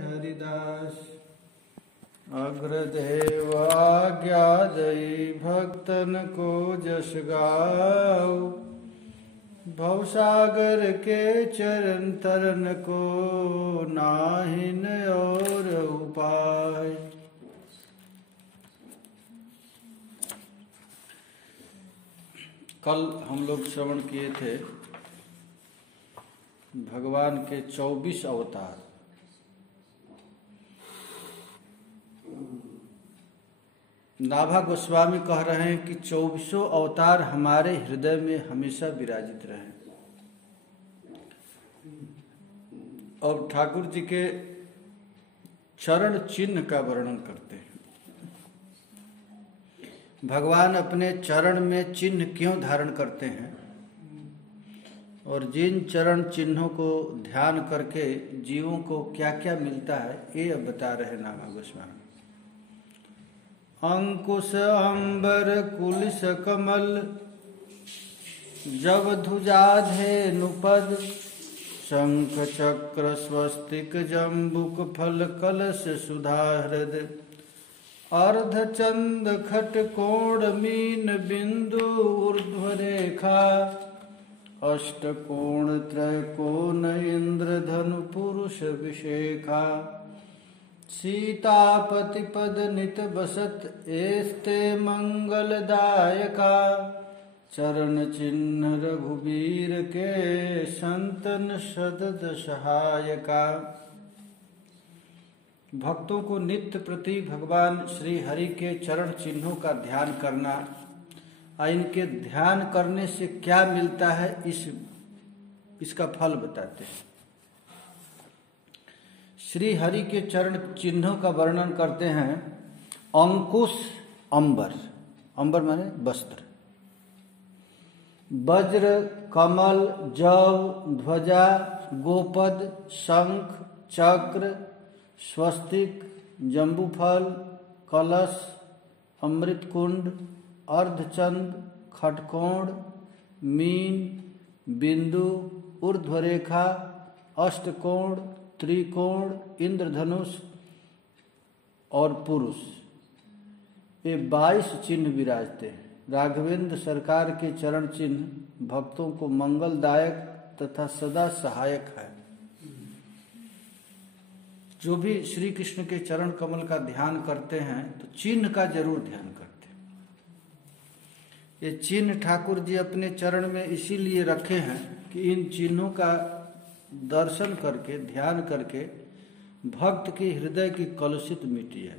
हरिदास अग्रदेव आज्ञादयी भक्तन को जस गाओ, भवसागर के चरण तरन को नाहिन और उपाय। कल हम लोग श्रवण किए थे भगवान के 24 अवतार। नाभा गोस्वामी कह रहे हैं कि 24 अवतार हमारे हृदय में हमेशा विराजित रहे। और ठाकुर जी के चरण चिन्ह का वर्णन करते हैं। भगवान अपने चरण में चिन्ह क्यों धारण करते हैं और जिन चरण चिन्हों को ध्यान करके जीवों को क्या क्या मिलता है, ये अब बता रहे नाभा गोस्वामी। अंकुश अंबर कुलिस कमल, जब ध्वजाधेनुपद, शंख चक्र स्वस्तिक जम्बुक फल कलश सुधाहृद, अर्धचंद खट कोण मीन बिंदु ऊर्ध्व रेखा, अष्टकोण त्रयकोण इंद्रधनु पुरुष विशेखा, सीतापति पद नित बसत एस्ते मंगलदायका, चरण चिन्ह रघुबीर के संतन सदद सहायका। भक्तों को नित्य प्रति भगवान श्री हरि के चरण चिन्हों का ध्यान करना, इनके ध्यान करने से क्या मिलता है इसका फल बताते हैं। श्री हरि के चरण चिन्हों का वर्णन करते हैं। अंकुश अंबर, अंबर माने वस्त्र, वज्र कमल जव ध्वजा गोपद शंख चक्र स्वस्तिक जम्बूफल कलश अमृत कुंड अर्धचंद खटकोण मीन बिंदु ऊर्ध्वरेखा अष्टकोण त्रिकोण इंद्रधनुष और पुरुष, ये 22 चिन्ह विराजते हैं। राघवेंद्र सरकार के चरण चिन्ह भक्तों को मंगलदायक तथा सदा सहायक है। जो भी श्री कृष्ण के चरण कमल का ध्यान करते हैं तो चिन्ह का जरूर ध्यान करते हैं। ये चिन्ह ठाकुर जी अपने चरण में इसीलिए रखे हैं कि इन चिन्हों का दर्शन करके ध्यान करके भक्त की हृदय की कलुषित मिट्टी है।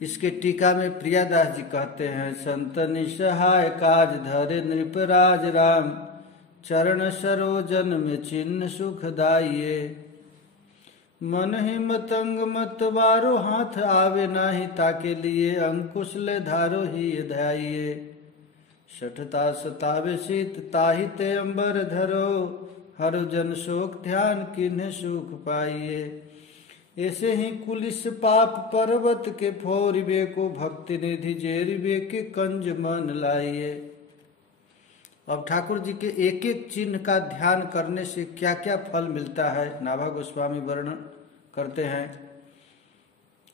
इसके टीका में प्रियादास जी कहते हैं, संत निसहाय काज धरे नृपराज राम, चरण सरोजन में चिन्ह सुखदाइये, मन ही मतंग मतवारो हाथ आवे नाही, ताके लिए अंकुश ले धारो ही ध्याइये, शठता सतावे शीत ताहि ते अंबर धरो, हर जन शोक ध्यान किन्ह सुख पाइये, ऐसे ही कुलिस पाप पर्वत के फोरिबे को, भक्ति निधि जेरिबे के कंज मन लाइये। अब ठाकुर जी के एक एक चिन्ह का ध्यान करने से क्या क्या फल मिलता है नाभा गोस्वामी वर्णन करते हैं।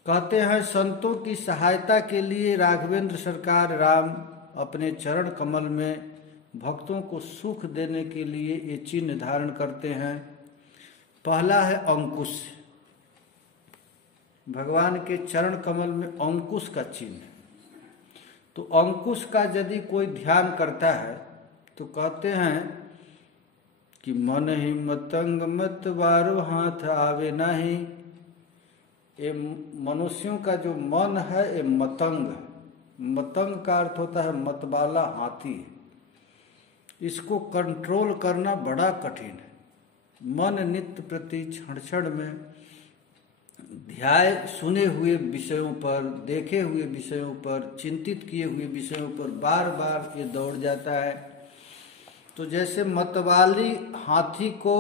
कहते हैं, संतों की सहायता के लिए राघवेंद्र सरकार राम अपने चरण कमल में भक्तों को सुख देने के लिए ये चिन्ह धारण करते हैं। पहला है अंकुश। भगवान के चरण कमल में अंकुश का चिन्ह। तो अंकुश का यदि कोई ध्यान करता है तो कहते हैं कि मन ही मतंग मत वारो हाथ आवे नहीं। ये मनुष्यों का जो मन है ये मतंग है। मतंग का अर्थ होता है मतवाला हाथी। इसको कंट्रोल करना बड़ा कठिन है। मन नित्य प्रति क्षण क्षण में ध्याय सुने हुए विषयों पर, देखे हुए विषयों पर, चिंतित किए हुए विषयों पर बार बार ये दौड़ जाता है। तो जैसे मतवाली हाथी को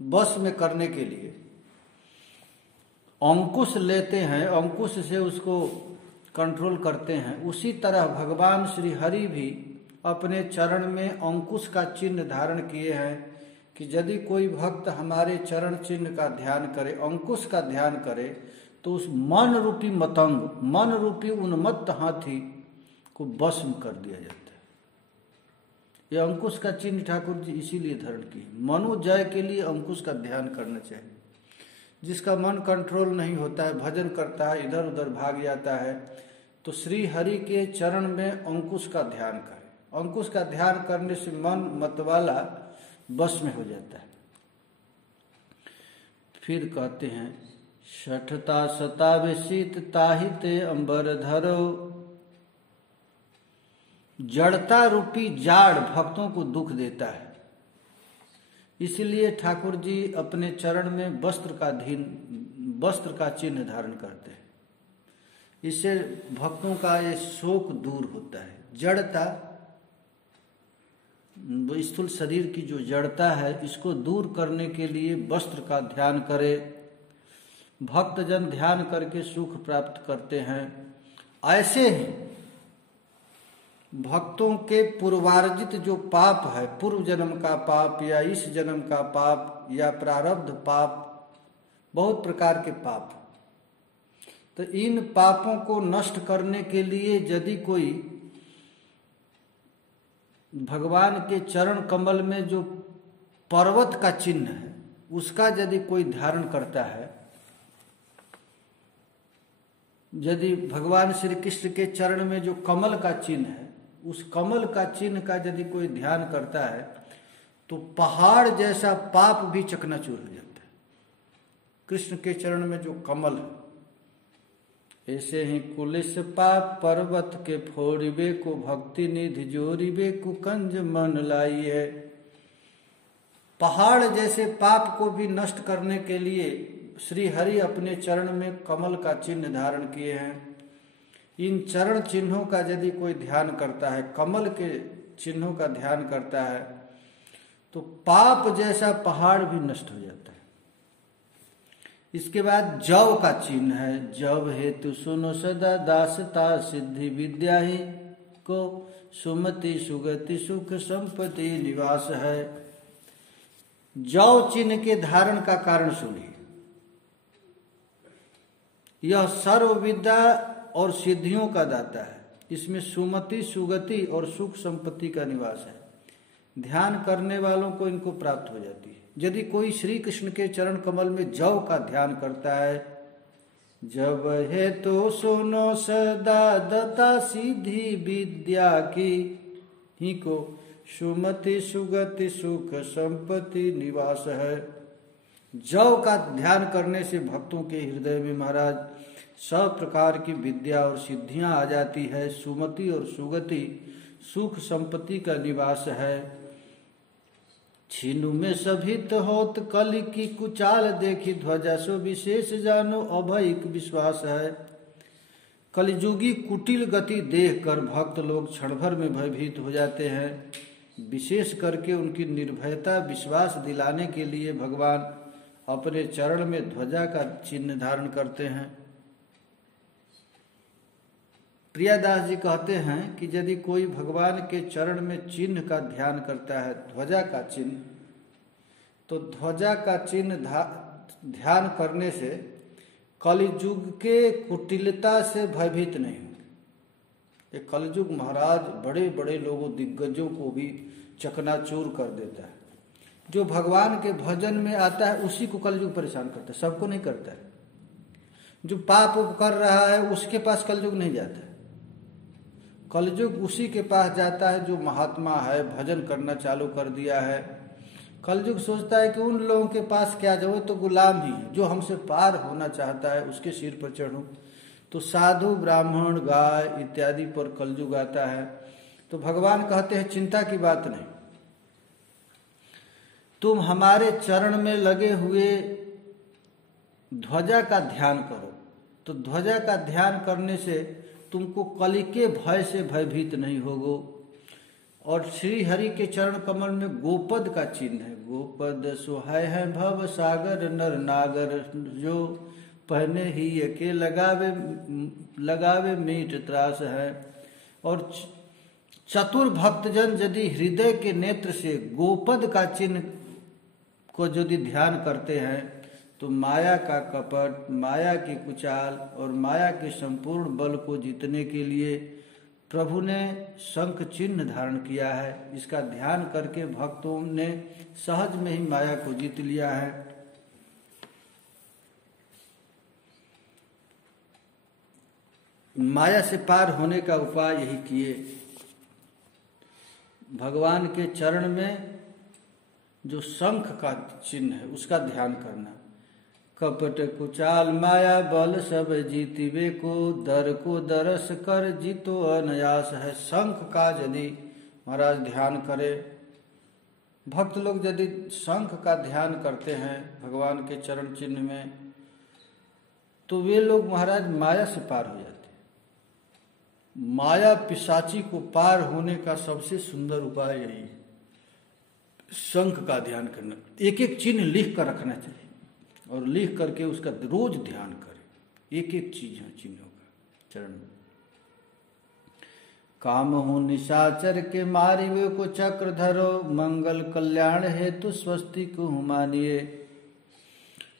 बस में करने के लिए अंकुश लेते हैं, अंकुश से उसको कंट्रोल करते हैं, उसी तरह भगवान श्री हरि भी अपने चरण में अंकुश का चिन्ह धारण किए हैं कि यदि कोई भक्त हमारे चरण चिन्ह का ध्यान करे, अंकुश का ध्यान करे, तो उस मन रूपी मतंग, मन रूपी उन्मत्त हाथी को भस्म कर दिया जाता है। ये अंकुश का चिन्ह ठाकुर जी इसीलिए धारण किए, मनोजय के लिए अंकुश का ध्यान करना चाहिए। जिसका मन कंट्रोल नहीं होता है, भजन करता है, इधर उधर भाग जाता है, तो श्री हरि के चरण में अंकुश का ध्यान करें। अंकुश का ध्यान करने से मन मतवाला बस में हो जाता है। फिर कहते हैं शठता सतावे शीत ताहिते अंबर धरो। जड़ता रूपी जाड़ भक्तों को दुख देता है, इसलिए ठाकुर जी अपने चरण में वस्त्र का चिन्ह धारण करते हैं। इससे भक्तों का ये शोक दूर होता है। जड़ता, स्थूल शरीर की जो जड़ता है, इसको दूर करने के लिए वस्त्र का ध्यान करे। भक्तजन ध्यान करके सुख प्राप्त करते हैं। ऐसे ही भक्तों के पूर्वार्जित जो पाप है, पूर्व जन्म का पाप या इस जन्म का पाप या प्रारब्ध पाप, बहुत प्रकार के पाप, तो इन पापों को नष्ट करने के लिए यदि कोई भगवान के चरण कमल में जो पर्वत का चिन्ह है उसका यदि कोई धारण करता है, यदि भगवान श्री कृष्ण के चरण में जो कमल का चिन्ह है, उस कमल का चिन्ह का यदि कोई ध्यान करता है, तो पहाड़ जैसा पाप भी चकनाचूर हो जाता है। कृष्ण के चरण में जो कमल है, ऐसे ही कुलिस पाप पर्वत के फोड़िबे को भक्ति निधि जोरिबे कुकंज मन लाई है। पहाड़ जैसे पाप को भी नष्ट करने के लिए श्री हरि अपने चरण में कमल का चिन्ह धारण किए हैं। इन चरण चिन्हों का यदि कोई ध्यान करता है, कमल के चिन्हों का ध्यान करता है, तो पाप जैसा पहाड़ भी नष्ट हो जाता है। इसके बाद जव का चिन्ह है। जव हेतु सुनो सदा दासता सिद्धि विद्या ही को सुमति सुगति सुख संपत्ति निवास है। जव चिन्ह के धारण का कारण सुनिए। यह सर्व विद्या और सिद्धियों का दाता है। इसमें सुमति सुगति और सुख संपत्ति का निवास है। ध्यान करने वालों को इनको प्राप्त हो जाती है। यदि कोई श्री कृष्ण के चरण कमल में जव का ध्यान करता है, जब है तो सुनो सदा दता सिद्धि विद्या की ही को सुमति सुगति सुख संपत्ति निवास है। जव का ध्यान करने से भक्तों के हृदय में महाराज सब प्रकार की विद्या और सिद्धियां आ जाती है। सुमति और सुगति सुख संपत्ति का निवास है। छीनु में सभित होत कलि की कुचाल देखी ध्वजा सो विशेष जानो अभयिक विश्वास है। कलिजुगी कुटिल गति देखकर भक्त लोग क्षण भर में भयभीत हो जाते हैं। विशेष करके उनकी निर्भयता विश्वास दिलाने के लिए भगवान अपने चरण में ध्वजा का चिन्ह धारण करते हैं। प्रियादास जी कहते हैं कि यदि कोई भगवान के चरण में चिन्ह का ध्यान करता है, ध्वजा का चिन्ह, तो ध्वजा का चिन्ह ध्यान करने से कलियुग के कुटिलता से भयभीत नहीं होंगे। ये कलियुग महाराज बड़े बड़े लोगों दिग्गजों को भी चकनाचूर कर देता है। जो भगवान के भजन में आता है उसी को कलियुग परेशान करता है, सबको नहीं करता है। जो पाप कर रहा है उसके पास कलियुग नहीं जाता है। कलयुग उसी के पास जाता है जो महात्मा है, भजन करना चालू कर दिया है। कलयुग सोचता है कि उन लोगों के पास क्या जाओ, तो गुलाम ही है। जो हमसे पार होना चाहता है उसके सिर पर चढ़ूं। तो साधु ब्राह्मण गाय इत्यादि पर कलयुग आता है। तो भगवान कहते हैं चिंता की बात नहीं, तुम हमारे चरण में लगे हुए ध्वजा का ध्यान करो। तो ध्वजा का ध्यान करने से तुमको कलि के भय से भयभीत नहीं होगो। और श्री हरि के चरण कमल में गोपद का चिन्ह है। गोपद सुहाय है भव सागर नर नागर, जो पहने ही के लगावे मीठ त्रास है। और चतुर भक्तजन यदि हृदय के नेत्र से गोपद का चिन्ह को यदि ध्यान करते हैं तो माया का कपट, माया की कुचाल और माया के संपूर्ण बल को जीतने के लिए प्रभु ने शंख चिन्ह धारण किया है। इसका ध्यान करके भक्तों ने सहज में ही माया को जीत लिया है। माया से पार होने का उपाय यही किए। भगवान के चरण में जो शंख का चिन्ह है उसका ध्यान करना। कपट कुचाल माया बल सब जीतिबे को दरस कर जीतो अनयास है। शंख का यदि महाराज ध्यान करे, भक्त लोग यदि शंख का ध्यान करते हैं भगवान के चरण चिन्ह में, तो वे लोग महाराज माया से पार हो जाते हैं। माया पिशाची को पार होने का सबसे सुंदर उपाय यही है, शंख का ध्यान करना। एक एक चिन्ह लिख कर रखना चाहिए और लिख करके उसका रोज ध्यान करें। एक एक चीज है चिन्हों का चरण में। काम हो निशाचर के मारिवे को चक्र धरो, मंगल कल्याण हेतु स्वस्ति को मानिए।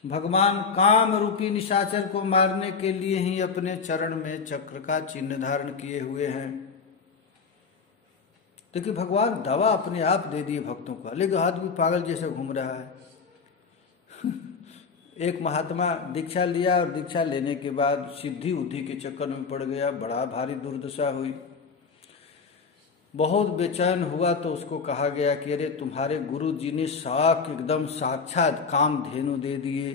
भगवान काम रूपी निशाचर को मारने के लिए ही अपने चरण में चक्र का चिन्ह धारण किए हुए हैं। देखिए भगवान दवा अपने आप दे दिए भक्तों को, अलग आदमी पागल जैसे घूम रहा है। एक महात्मा दीक्षा लिया और दीक्षा लेने के बाद सिद्धि उद्धि के चक्कर में पड़ गया, बड़ा भारी दुर्दशा हुई, बहुत बेचैन हुआ। तो उसको कहा गया कि अरे तुम्हारे गुरु जी ने एकदम साक्षात काम धेनु दे दिए,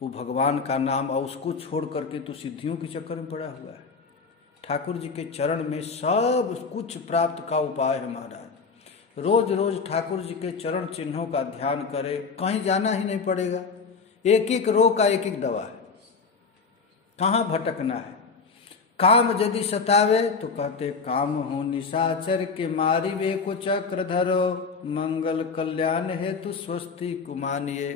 वो भगवान का नाम, और उसको छोड़ करके तो सिद्धियों के चक्कर में पड़ा हुआ है। ठाकुर जी के चरण में सब कुछ प्राप्त का उपाय है महाराज। रोज रोज ठाकुर जी के चरण चिन्हों का ध्यान करे, कहीं जाना ही नहीं पड़ेगा। एक एक रोग का एक एक दवा है, कहाँ भटकना है। काम यदि सतावे तो कहते काम हो निशाचर के मारिवे को चक्र धरो, मंगल कल्याण हेतु स्वस्ति कुमानिए।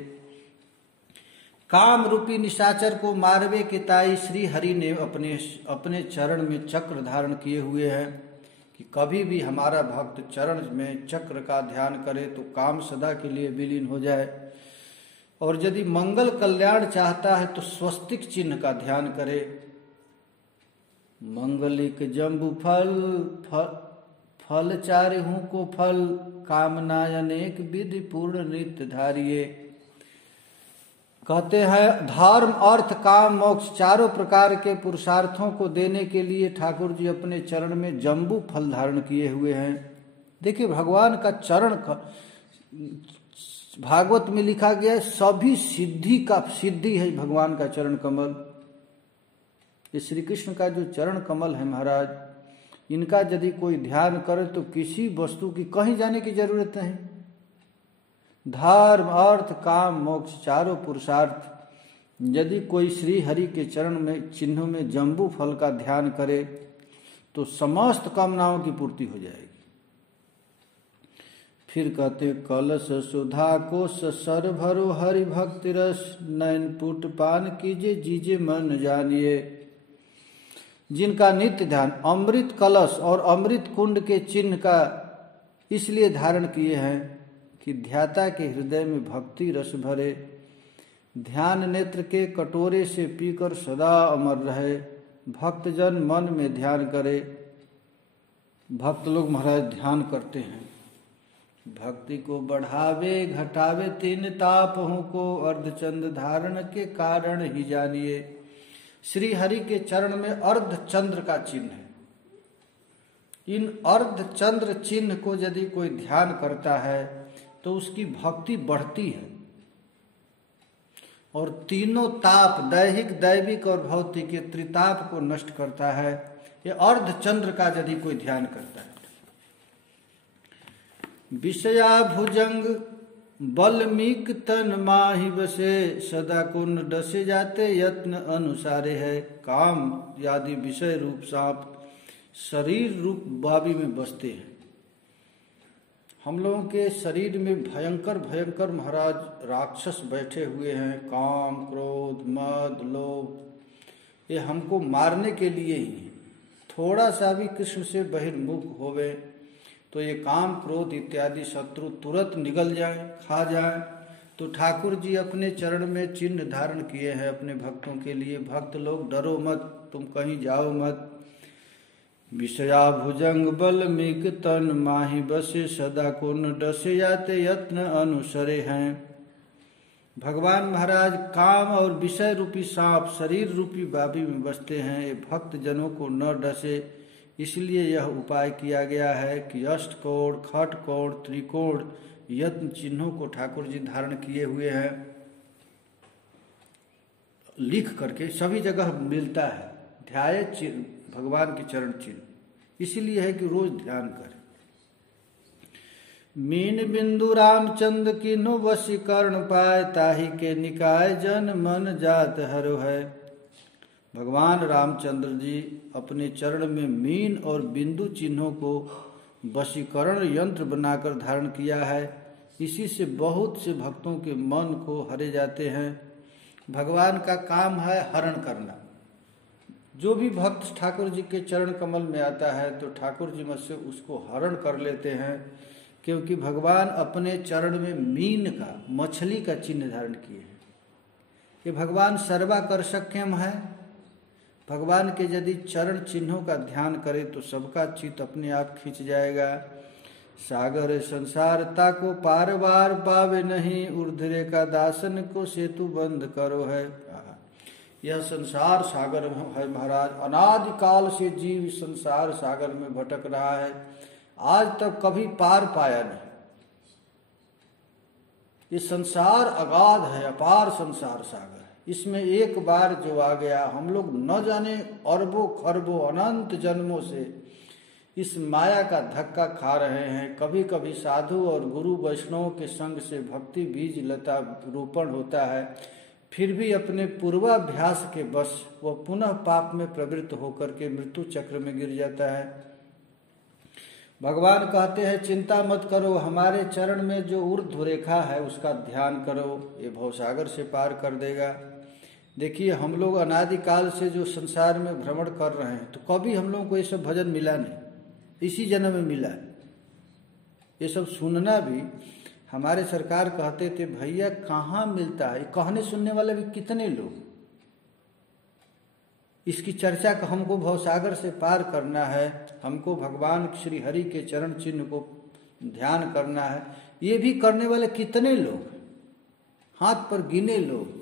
काम रूपी निशाचर को मारवे के ताई श्री हरि ने अपने चरण में चक्र धारण किए हुए हैं कि कभी भी हमारा भक्त चरण में चक्र का ध्यान करे तो काम सदा के लिए विलीन हो जाए। और यदि मंगल कल्याण चाहता है तो स्वस्तिक चिन्ह का ध्यान करे। मंगलिक जम्बु फल चारिहू को फल, कामना अनेक विधि पूर्ण नित्य धारिये। कहते हैं धर्म अर्थ काम मोक्ष चारों प्रकार के पुरुषार्थों को देने के लिए ठाकुर जी अपने चरण में जम्बू फल धारण किए हुए हैं। देखिए भगवान का चरण का भागवत में लिखा गया है, सभी सिद्धि है भगवान का चरण कमल। ये श्री कृष्ण का जो चरण कमल है महाराज, इनका यदि कोई ध्यान करे तो किसी वस्तु की कहीं जाने की जरूरत नहीं। धर्म अर्थ काम मोक्ष चारों पुरुषार्थ यदि कोई श्री हरि के चरण में चिन्हों में जम्बू फल का ध्यान करे तो समस्त कामनाओं की पूर्ति हो जाएगी। फिर कहते कलश सुधा कोश सर भरो हरि भक्ति रस, नयन पुट पान कीजिए जीजे मन जानिए। जिनका नित्य ध्यान अमृत कलश और अमृत कुंड के चिन्ह का इसलिए धारण किए हैं कि ध्याता के हृदय में भक्ति रस भरे, ध्यान नेत्र के कटोरे से पीकर सदा अमर रहे, भक्तजन मन में ध्यान करे। भक्त लोग महाराज ध्यान करते हैं, भक्ति को बढ़ावे घटावे तीन तापहों को, अर्धचंद्र धारण के कारण ही जानिए। श्री हरि के चरण में अर्धचंद्र का चिन्ह है। इन अर्धचंद्र चिन्ह को यदि कोई ध्यान करता है तो उसकी भक्ति बढ़ती है और तीनों ताप दैहिक दैविक और भौतिक के त्रिताप को नष्ट करता है। ये अर्धचंद्र का यदि कोई ध्यान करता है। विषया भुजंग बल्मीक तन माहि बसे, सदा कुंड डसे जाते यत्न अनुसारे है। काम आदि विषय रूप सांप शरीर रूप बाबी में बसते हैं। हम लोगों के शरीर में भयंकर भयंकर महाराज राक्षस बैठे हुए हैं, काम क्रोध मद लोभ, ये हमको मारने के लिए ही है। थोड़ा सा भी कृष्ण से बहिर्मुख होवे तो ये काम क्रोध इत्यादि शत्रु तुरंत निगल जाए, खा जाए। तो ठाकुर जी अपने चरण में चिन्ह धारण किए हैं अपने भक्तों के लिए। भक्त लोग डरो मत, तुम कहीं जाओ मत। विषया भुजंग बल्मीक तन माही बसे सदा को न डसे याते यत्न अनुसरे हैं। भगवान महाराज काम और विषय रूपी सांप शरीर रूपी बाबी में बसते हैं, ये भक्त जनों को न डसे, इसलिए यह उपाय किया गया है कि अष्टकोण, खटकोण, त्रिकोण यत्न चिन्हों को ठाकुर जी धारण किए हुए हैं। लिख करके सभी जगह मिलता है, ध्याय भगवान के चरण चिन्ह, इसीलिए है कि रोज ध्यान करें। मीन बिंदु रामचंद किन्हु वशीकरण पाए, ताही के निकाय जन मन जात हरो है। भगवान रामचंद्र जी अपने चरण में मीन और बिंदु चिन्हों को वशीकरण यंत्र बनाकर धारण किया है, इसी से बहुत से भक्तों के मन को हरे जाते हैं। भगवान का काम है हरण करना। जो भी भक्त ठाकुर जी के चरण कमल में आता है तो ठाकुर जी मुझसे उसको हरण कर लेते हैं, क्योंकि भगवान अपने चरण में मीन का, मछली का चिन्ह धारण किए हैं। ये भगवान सर्वाकर्षक्यम है। भगवान के यदि चरण चिन्हों का ध्यान करें तो सबका चित्त अपने आप खींच जाएगा। सागर संसारता को पार बार पावे नहीं, ऊर्ध्व का दासन को सेतु बंद करो है। यह संसार सागर है महाराज, अनादिकाल से जीव संसार सागर में भटक रहा है, आज तक कभी पार पाया नहीं। ये संसार अगाध है, अपार संसार सागर, इसमें एक बार जो आ गया, हम लोग न जाने अरबों खरबों अनंत जन्मों से इस माया का धक्का खा रहे हैं। कभी कभी साधु और गुरु वैष्णव के संग से भक्ति बीज लता रोपण होता है, फिर भी अपने पूर्वाभ्यास के बस वह पुनः पाप में प्रवृत्त होकर के मृत्यु चक्र में गिर जाता है। भगवान कहते हैं चिंता मत करो, हमारे चरण में जो ऊर्ध्व रेखा है उसका ध्यान करो, ये भवसागर से पार कर देगा। देखिए हम लोग अनादिकाल से जो संसार में भ्रमण कर रहे हैं, तो कभी हम लोगों को ये सब भजन मिला नहीं, इसी जन्म में मिला। ये सब सुनना भी, हमारे सरकार कहते थे भैया कहाँ मिलता है, कहने सुनने वाले भी कितने लोग। इसकी चर्चा का हमको भवसागर से पार करना है, हमको भगवान श्री हरि के चरण चिन्ह को ध्यान करना है, ये भी करने वाले कितने लोग, हाथ पर गिने लोग।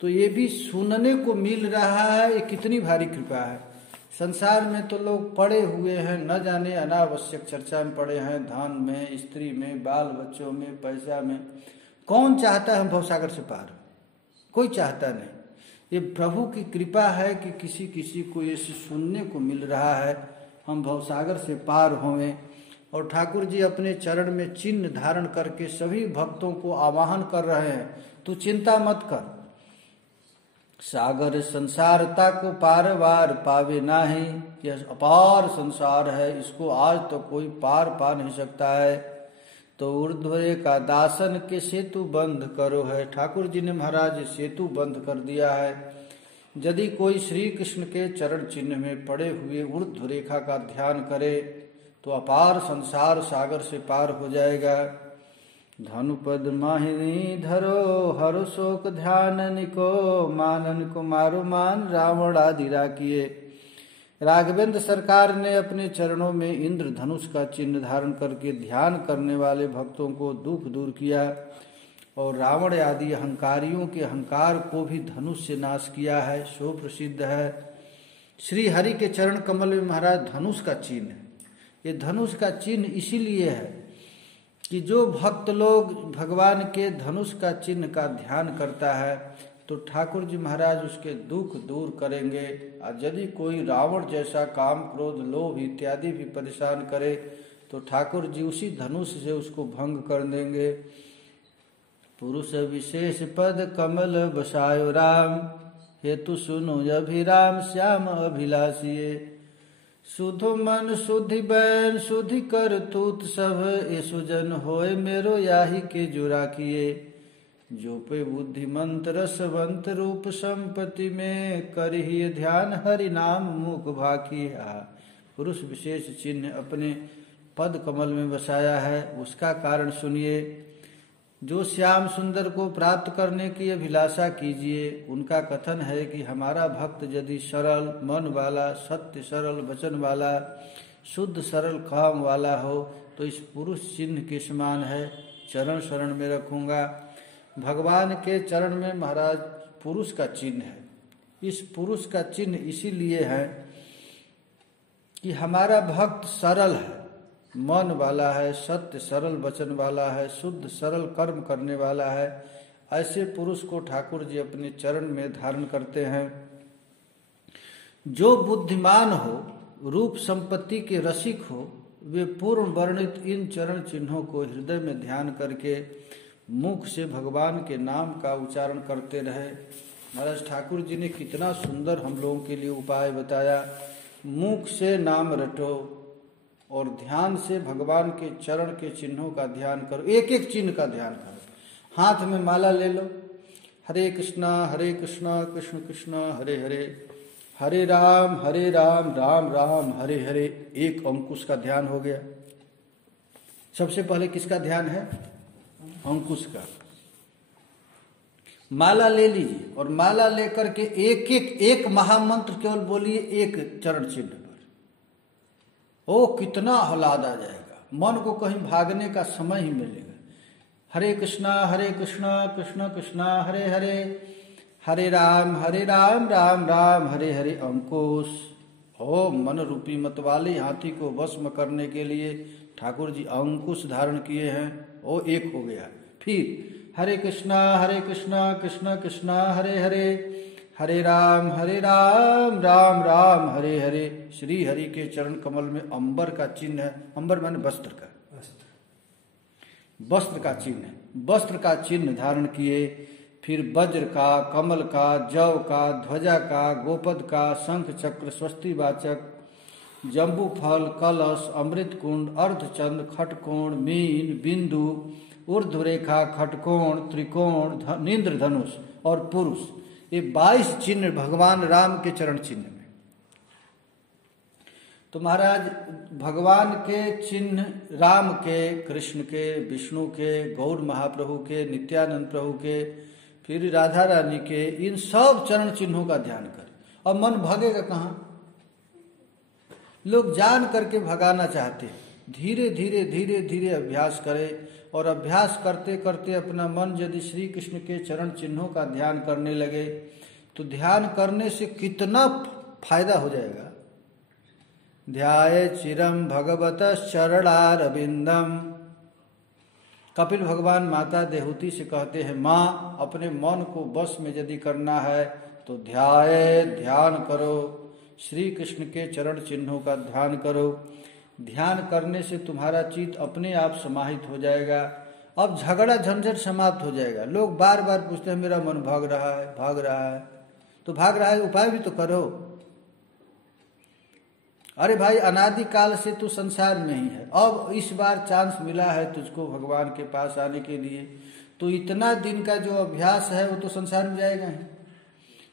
तो ये भी सुनने को मिल रहा है, ये कितनी भारी कृपा है। संसार में तो लोग पड़े हुए हैं, न जाने अनावश्यक चर्चा में पड़े हैं, धन में, स्त्री में, बाल बच्चों में, पैसा में। कौन चाहता है हम भवसागर से पार? कोई चाहता नहीं। ये प्रभु की कृपा है कि किसी किसी को ये सुनने को मिल रहा है, हम भवसागर से पार होवें। और ठाकुर जी अपने चरण में चिन्ह धारण करके सभी भक्तों को आवाहन कर रहे हैं, तू चिंता मत कर, सागर संसारता को पार बार पावे नाही। यह अपार संसार है, इसको आज तो कोई पार पा नहीं सकता है। तो ऊर्ध्व का दासन के सेतु बंद करो है। ठाकुर जी ने महाराज सेतु बंद कर दिया है। यदि कोई श्री कृष्ण के चरण चिन्ह में पड़े हुए ऊर्ध्व रेखा का ध्यान करे तो अपार संसार सागर से पार हो जाएगा। धनुपद माहिनी धरो हर शोक ध्यान को, मानन को मारो मान रावण आदि राखिए। राघवेंद्र सरकार ने अपने चरणों में इंद्र धनुष का चिन्ह धारण करके ध्यान करने वाले भक्तों को दुख दूर किया और रावण आदि अहंकारियों के अहंकार को भी धनुष से नाश किया है, सो प्रसिद्ध है। श्री हरि के चरण कमल में महाराज धनुष का चिन्ह है। ये धनुष का चिन्ह इसीलिए है कि जो भक्त लोग भगवान के धनुष का चिन्ह का ध्यान करता है तो ठाकुर जी महाराज उसके दुख दूर करेंगे। और यदि कोई रावण जैसा काम, क्रोध, लोभ इत्यादि भी परेशान करे तो ठाकुर जी उसी धनुष से उसको भंग कर देंगे। पुरुष विशेष पद कमल बसायो राम, हेतु सुनो अभिराम श्याम अभिलाषिये। सुधो मन सुधि बैन सुधि कर तूत सब, ए सुजन होए मेरो याही के जुरा किए। जो पे बुद्धिमंत रसवंत रूप संपत्ति में, करहिए ध्यान हरि नाम मुख भाकिया। पुरुष विशेष चिन्ह अपने पद कमल में बसाया है, उसका कारण सुनिए। जो श्याम सुंदर को प्राप्त करने की अभिलाषा कीजिए। उनका कथन है कि हमारा भक्त यदि सरल मन वाला, सत्य सरल वचन वाला, शुद्ध सरल काम वाला हो तो इस पुरुष चिन्ह के समान है, चरण शरण में रखूंगा। भगवान के चरण में महाराज पुरुष का चिन्ह है। इस पुरुष का चिन्ह इसीलिए है कि हमारा भक्त सरल है, मन वाला है, सत्य सरल वचन वाला है, शुद्ध सरल कर्म करने वाला है। ऐसे पुरुष को ठाकुर जी अपने चरण में धारण करते हैं। जो बुद्धिमान हो, रूप संपत्ति के रसिक हो, वे पूर्ण वर्णित इन चरण चिन्हों को हृदय में ध्यान करके मुख से भगवान के नाम का उच्चारण करते रहे। महाराज ठाकुर जी ने कितना सुंदर हम लोगों के लिए उपाय बताया। मुख से नाम रटो और ध्यान से भगवान के चरण के चिन्हों का ध्यान करो। एक एक चिन्ह का ध्यान करो। हाथ में माला ले लो, हरे कृष्णा कृष्ण कृष्ण हरे हरे, हरे राम राम राम हरे हरे। एक अंकुश का ध्यान हो गया। सबसे पहले किसका ध्यान है? अंकुश का। माला ले लीजिए और माला लेकर के एक महामंत्र केवल बोलिए एक चरण चिन्ह पर। ओ कितना आह्लाद आ जाएगा, मन को कहीं भागने का समय ही मिलेगा। हरे कृष्णा कृष्ण कृष्ण हरे हरे, हरे राम राम राम हरे हरे। अंकुश हो मन रूपी मतवाले हाथी को भस्म करने के लिए ठाकुर जी अंकुश धारण किए हैं। ओ एक हो गया। फिर हरे कृष्णा कृष्ण कृष्ण हरे हरे, हरे राम राम राम हरे हरे। श्री हरि के चरण कमल में अंबर का चिन्ह है। अंबर माने वस्त्र का, वस्त्र का चिन्ह है। वस्त्र का चिन्ह धारण किए। फिर वज्र का, कमल का, जव का, ध्वजा का, गोपद का, शंख चक्र, स्वस्ति वाचक, जम्बू फल, कलश, अमृत कुंड, अर्धचंद्र, खटकोण, मीन, बिंदु, ऊर्ध्वरेखा, खटकोण, त्रिकोण, नींद्र धनुष और पुरुष, ये 22 चिन्ह भगवान राम के चरण चिन्ह में। तो महाराज भगवान के चिन्ह राम के, कृष्ण के, विष्णु के, गौर महाप्रभु के, नित्यानंद प्रभु के, फिर राधा रानी के, इन सब चरण चिन्हों का ध्यान कर। अब मन भागेगा कहाँ? लोग जान करके भगाना चाहते हैं। धीरे धीरे धीरे धीरे अभ्यास करें और अभ्यास करते करते अपना मन यदि श्री कृष्ण के चरण चिन्हों का ध्यान करने लगे तो ध्यान करने से कितना फायदा हो जाएगा। ध्याये चिरम भगवत चरणारविंदम। कपिल भगवान माता देहूती से कहते हैं, माँ अपने मन को बस में यदि करना है तो ध्यान करो, श्री कृष्ण के चरण चिन्हों का ध्यान करो। ध्यान करने से तुम्हारा चित्त अपने आप समाहित हो जाएगा। अब झगड़ा झंझट समाप्त हो जाएगा। लोग बार बार पूछते हैं मेरा मन भाग रहा है, तो भाग रहा है, उपाय भी तो करो। अरे भाई अनादि काल से तू संसार में ही है, अब इस बार चांस मिला है तुझको भगवान के पास आने के लिए, तो इतना दिन का जो अभ्यास है वो तो संसार में जाएगा ही।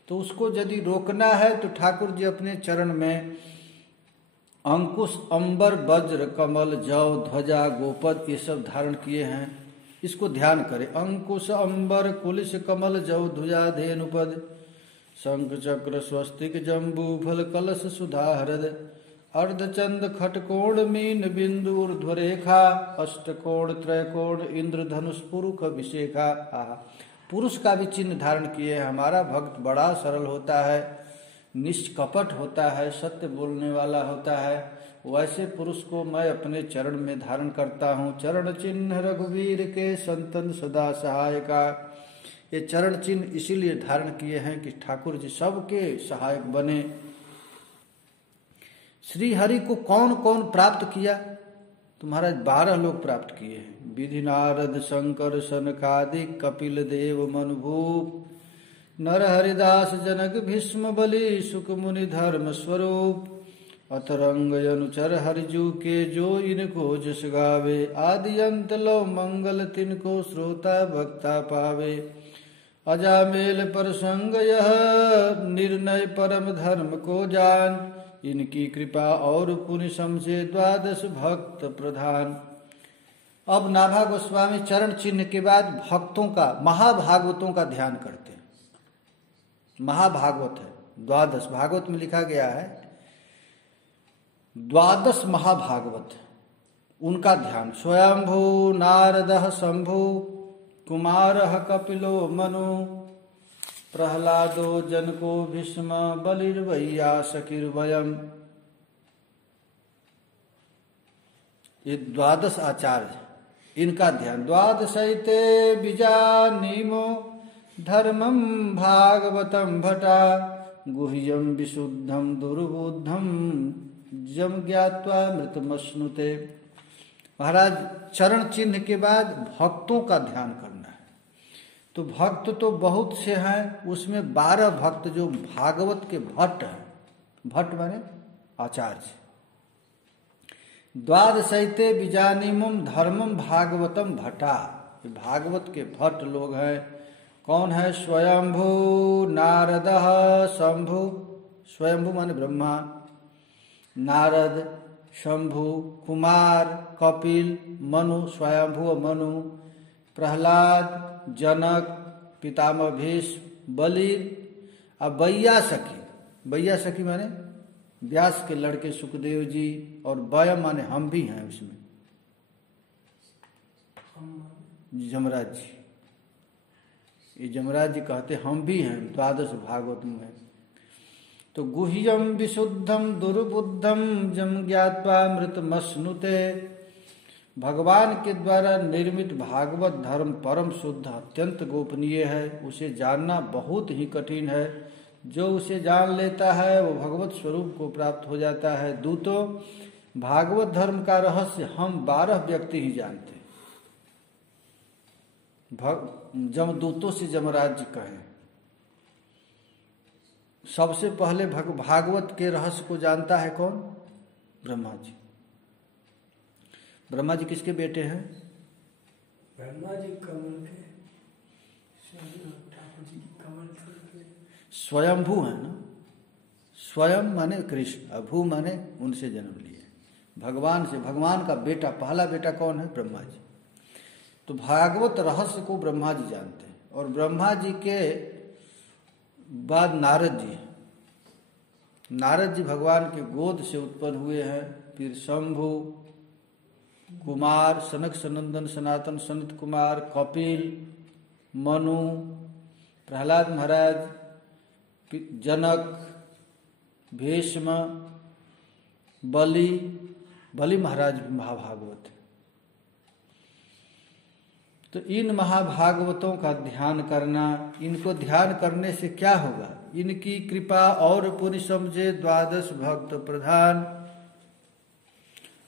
तो उसको यदि रोकना है तो ठाकुर जी अपने चरण में अंकुश, अंबर, वज्र, कमल, जव, ध्वजा, गोपद ये सब धारण किए हैं। इसको ध्यान करें। अंकुश, अंबर, कुलिश, कमल, जव, ध्वजा, धेनुपद, शंख चक्र, स्वस्तिक, जम्बू फल, कलश, सुधा हृद, अर्धचंद, खटकोण, मीन, बिंदु, ऊर्ध्वरेखा, अष्टकोण, त्रयकोण, इंद्रधनुष, पुरुष, अभिषेखा। पुरुष का भी चिन्ह धारण किए। हमारा भक्त बड़ा सरल होता है, निष्कपट होता है, सत्य बोलने वाला होता है। वैसे पुरुष को मैं अपने चरण में धारण करता हूँ। चरण चिन्ह रघुवीर के संतन सदा सहायका। ये चरण चिन्ह इसीलिए धारण किए हैं कि ठाकुर जी सबके सहायक बने। श्री हरि को कौन कौन प्राप्त किया? तुम्हारा 12 लोग प्राप्त किए हैं। विधि नारद शंकर सनकादिक कपिल देव मनुभूप, नर हरिदास जनक भीष्म बलि सुख मुनि धर्म स्वरूप, अतरंग अनुचर हरिजू के जो इनको जस गावे, आदि अंत लो मंगल तिनको श्रोता भक्ता पावे, अजामेल पर संग यह निर्णय परम धर्म को जान, इनकी कृपा और पुण्य समझे 12 भक्त प्रधान। अब नाभा गोस्वामी चरण चिन्ह के बाद भक्तों का, महाभागवतों का ध्यान करते हैं। महाभागवत है 12, भागवत में लिखा गया है 12 महाभागवत, उनका ध्यान। स्वयंभू नारदः शंभु कुमारः कपिलो मनु प्रहलादो जनको भीष्म बलिर्वैयासकीर्वयम्। ये 12 आचार्य, इनका ध्यान। 12 बीजानीमो धर्मम भागवतम भटा गुह्यम विशुद्धम दुर्बुद्धम जम ज्ञात्वा मृतमश्नुते। महाराज चरण चिन्ह के बाद भक्तों का ध्यान करना है। तो भक्त तो बहुत से हैं, उसमें 12 भक्त जो भागवत के भट्ट हैं, भट्ट माने आचार्य। 12 बीजानीमम धर्मम भागवतम भट्टा, ये भागवत के भट्ट लोग हैं। कौन है? स्वयंभू नारदः शंभु, स्वयंभू माने ब्रह्मा, नारद, शंभु, कुमार, कपिल, मनु, स्वयंभू मनु, प्रहलाद, जनक, पितामह भीष्म, बलि और वैयासकी। वैयासकी माने व्यास के लड़के सुखदेव जी, और वय माने हम भी हैं उसमें, जमराज जी। ये जमराज जी कहते हम भी हैं 12 भागवत में। तो गुह्यम विशुद्धम दुर्बुद्धम जम ज्ञात्वा मृतमश्नुते। भगवान के द्वारा निर्मित भागवत धर्म परम शुद्ध, अत्यंत गोपनीय है, उसे जानना बहुत ही कठिन है। जो उसे जान लेता है वो भगवत स्वरूप को प्राप्त हो जाता है। दूतों, भागवत धर्म का रहस्य हम 12 व्यक्ति ही जानते हैं। जमदूतों से जमराज जी कहें, सबसे पहले भागवत के रहस्य को जानता है कौन? ब्रह्मा जी। ब्रह्मा जी किसके बेटे हैं? ब्रह्मा जी कमल के, ठाकुर जी कमल के स्वयंभू है ना। स्वयं माने कृष्ण, अभू माने उनसे जन्म लिए, भगवान से। भगवान का बेटा, पहला बेटा कौन है? ब्रह्मा जी। तो भागवत रहस्य को ब्रह्मा जी जानते हैं। और ब्रह्मा जी के बाद नारद जी। नारद जी भगवान के गोद से उत्पन्न हुए हैं। फिर शंभु, कुमार, सनक सनंदन सनातन सनत कुमार, कपिल, मनु, प्रहलाद महाराज, जनक, भीष्म, बलि महाराज भी महाभागवत है। तो इन महाभागवतों का ध्यान करना, इनको ध्यान करने से क्या होगा? इनकी कृपा और पुण्य समझे 12 भक्त प्रधान।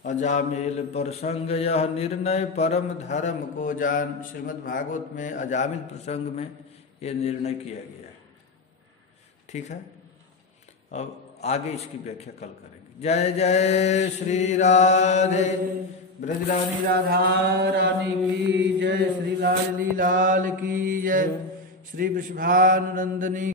अजामिल प्रसंग यह निर्णय परम धर्म को जान। श्रीमद् भागवत में अजामिल प्रसंग में ये निर्णय किया गया है। ठीक है, अब आगे इसकी व्याख्या कल करेंगे। जय जय श्री राधे ब्रजरानी राधा रानी की जय, श्री लाल लीलाल की जय, श्री वृषभानुनंदनी